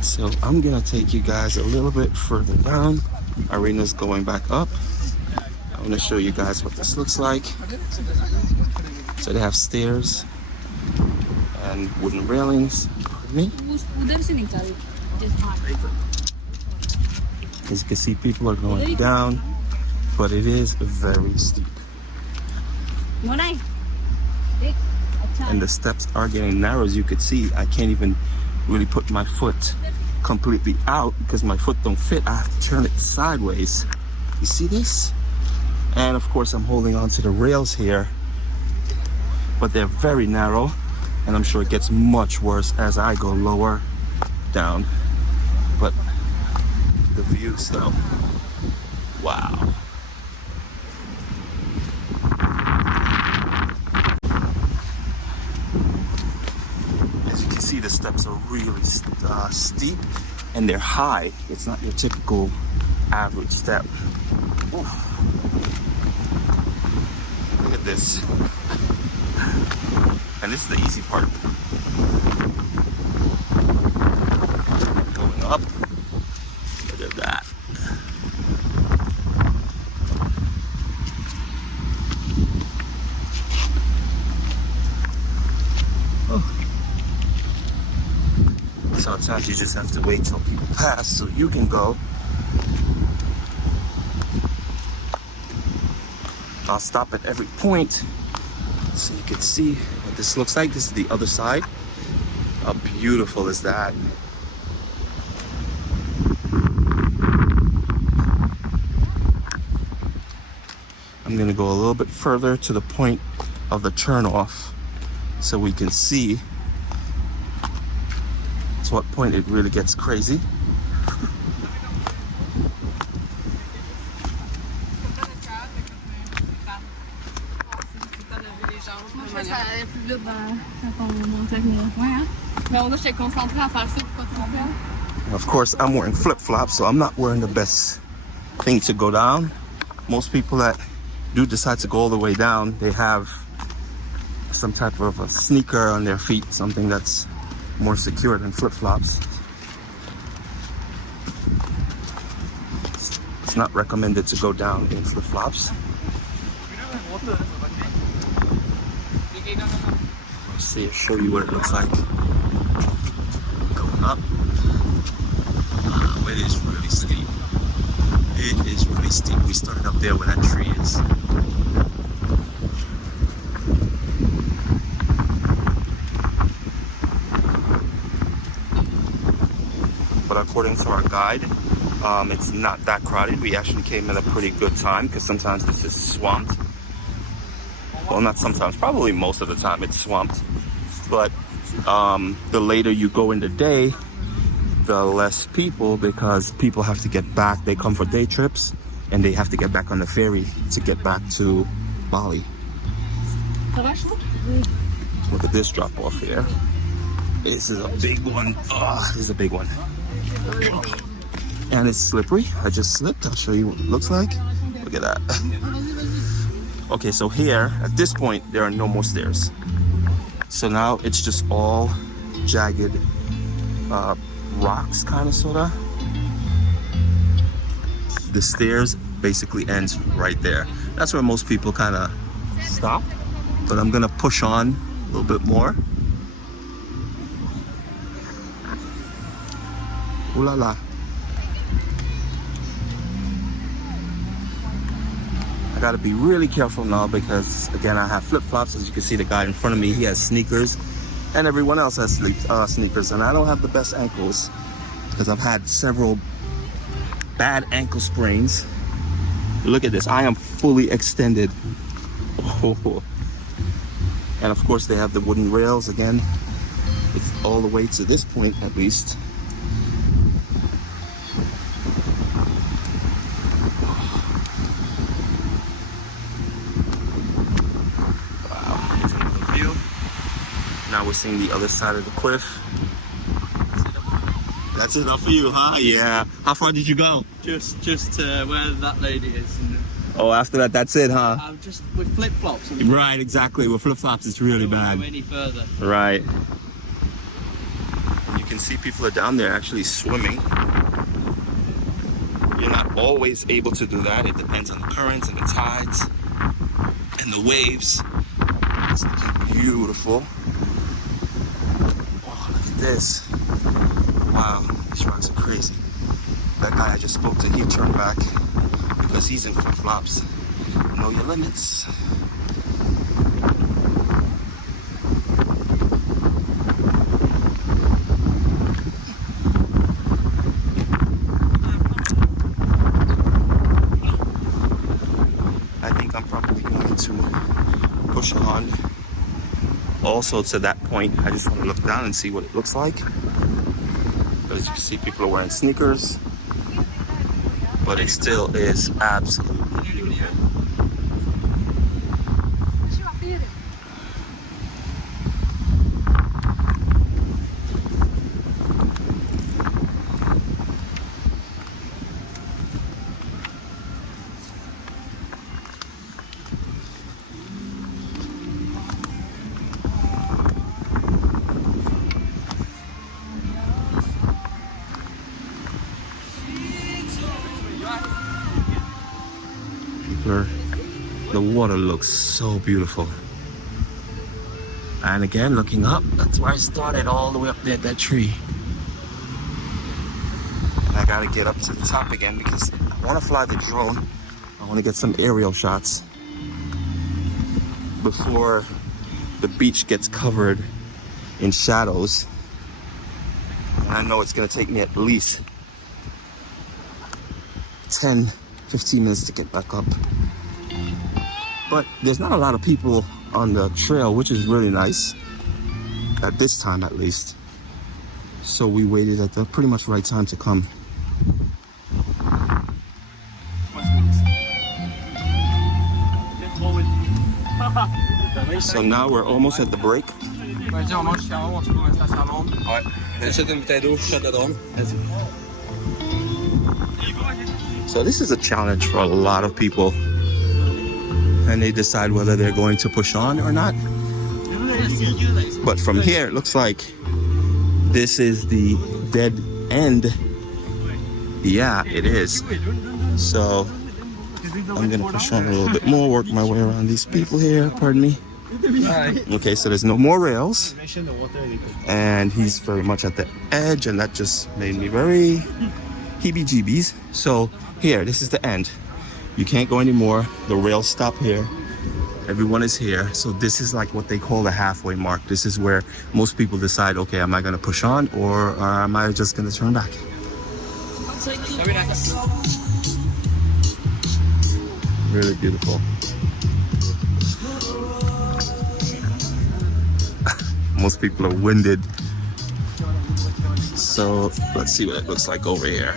So I'm gonna take you guys a little bit further down. Arena's going back up. I'm gonna show you guys what this looks like. So they have stairs and wooden railings. Pardon me. As you can see, people are going down, but it is very steep. And the steps are getting narrow. As you can see, I can't even really put my foot completely out because my foot don't fit. I have to turn it sideways. You see this? And of course I'm holding on to the rails here, but they're very narrow, and I'm sure it gets much worse as I go lower down. But the views though, wow. See, the steps are really steep and they're high. It's not your typical average step. Oof. Look at this. And this is the easy part. Going up. Look at that. Sometimes you just have to wait till people pass so you can go. I'll stop at every point so you can see what this looks like. This is the other side. How beautiful is that? I'm gonna go a little bit further to the point of the turnoff so we can see at what point it really gets crazy. Of course, I'm wearing flip-flops, so I'm not wearing the best thing to go down. Most people that do decide to go all the way down, they have some type of a sneaker on their feet, something that's more secure than flip-flops. It's not recommended to go down in flip-flops. Let's see, I'll show you what it looks like. Going up. It is really steep. It is really steep. We started up there where that tree is. But according to our guide, it's not that crowded. We actually came at a pretty good time because sometimes this is swamped. Well, not sometimes, probably most of the time it's swamped. But the later you go in the day, the less people, because people have to get back. They come for day trips and they have to get back on the ferry to get back to Bali. Look at this drop off here. This is a big one. Oh, this is a big one. And it's slippery. I just slipped. I'll show you what it looks like. Look at that. Okay, so here, at this point, there are no more stairs. So now it's just all jagged rocks, kind of, sort of. The stairs basically ends right there. That's where most people kind of stop. But I'm gonna push on a little bit more. Ooh la la. I gotta be really careful now because, again, I have flip-flops. As you can see, the guy in front of me, he has sneakers, and everyone else has sneakers, and I don't have the best ankles because I've had several bad ankle sprains. Look at this. I am fully extended. Oh. And of course, they have the wooden rails again. It's all the way to this point, at least. Now we're seeing the other side of the cliff. That's enough for you, huh? Yeah. How far did you go? Just to where that lady is. Oh, after that, that's it, huh? Just with flip-flops. Right, exactly. With flip-flops, it's really bad. Go any further. Right. You can see people are down there actually swimming. You're not always able to do that. It depends on the currents and the tides and the waves. It's looking beautiful. Oh, look at this. Wow, these rocks are crazy. That guy I just spoke to, he turned back because he's in flip-flops. Know your limits. I think I'm probably going to push on. Also to that point, I just want to look down and see what it looks like. As you can see, people are wearing sneakers, but it still is absolutely beautiful. The water looks so beautiful. And again, looking up, that's where I started, all the way up there at that tree. And I gotta get up to the top again because I wanna fly the drone. I wanna get some aerial shots before the beach gets covered in shadows. And I know it's gonna take me at least 10, 15 minutes to get back up. But there's not a lot of people on the trail, which is really nice, at this time at least. So we waited at the pretty much right time to come. So now we're almost at the break. So this is a challenge for a lot of people. And they decide whether they're going to push on or not. But from here, it looks like this is the dead end. Yeah, it is. So I'm gonna push on a little bit more, work my way around these people here, pardon me. Okay, so there's no more rails. And he's very much at the edge, and that just made me very heebie-jeebies. So here, this is the end. You can't go anymore. The rails stop here. Everyone is here. So this is like what they call the halfway mark. This is where most people decide, okay, am I gonna push on or am I just gonna turn back? Really beautiful. Most people are winded. So let's see what it looks like over here.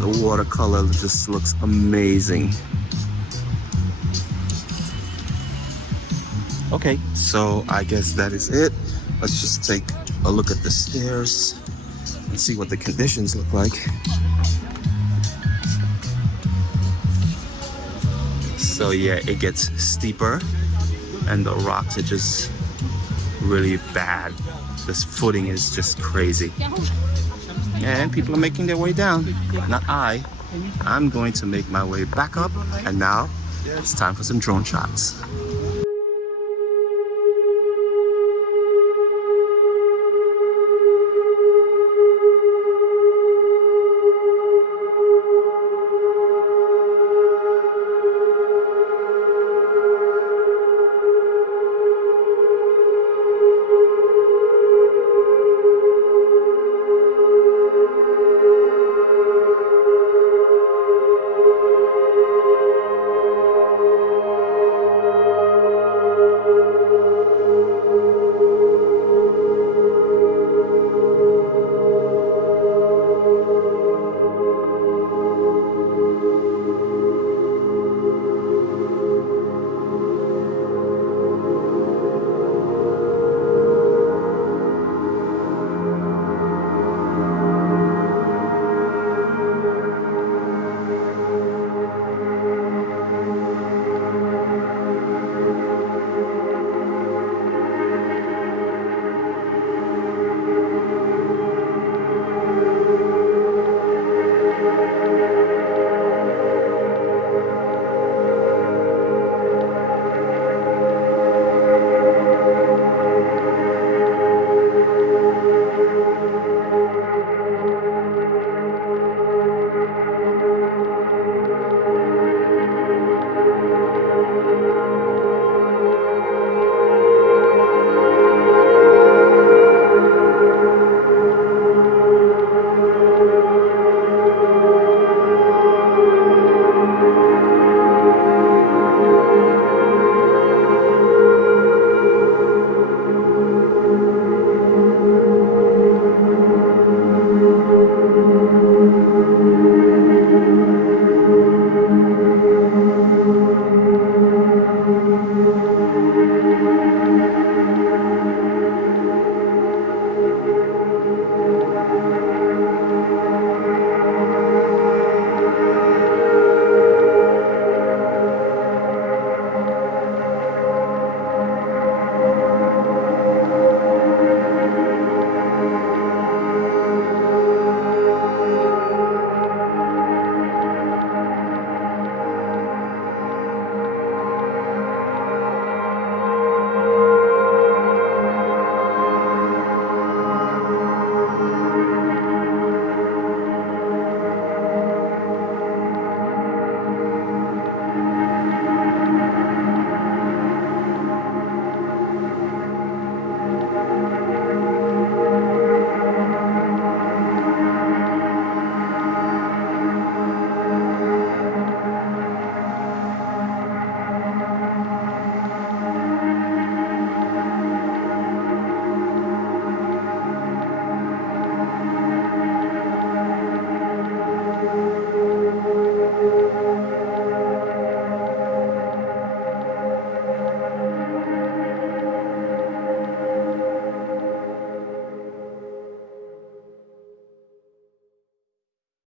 The watercolor just looks amazing. Okay, so I guess that is it. Let's just take a look at the stairs and see what the conditions look like. So yeah, it gets steeper and the rocks are just really bad. This footing is just crazy. And people are making their way down. Not I. I'm going to make my way back up. And now it's time for some drone shots.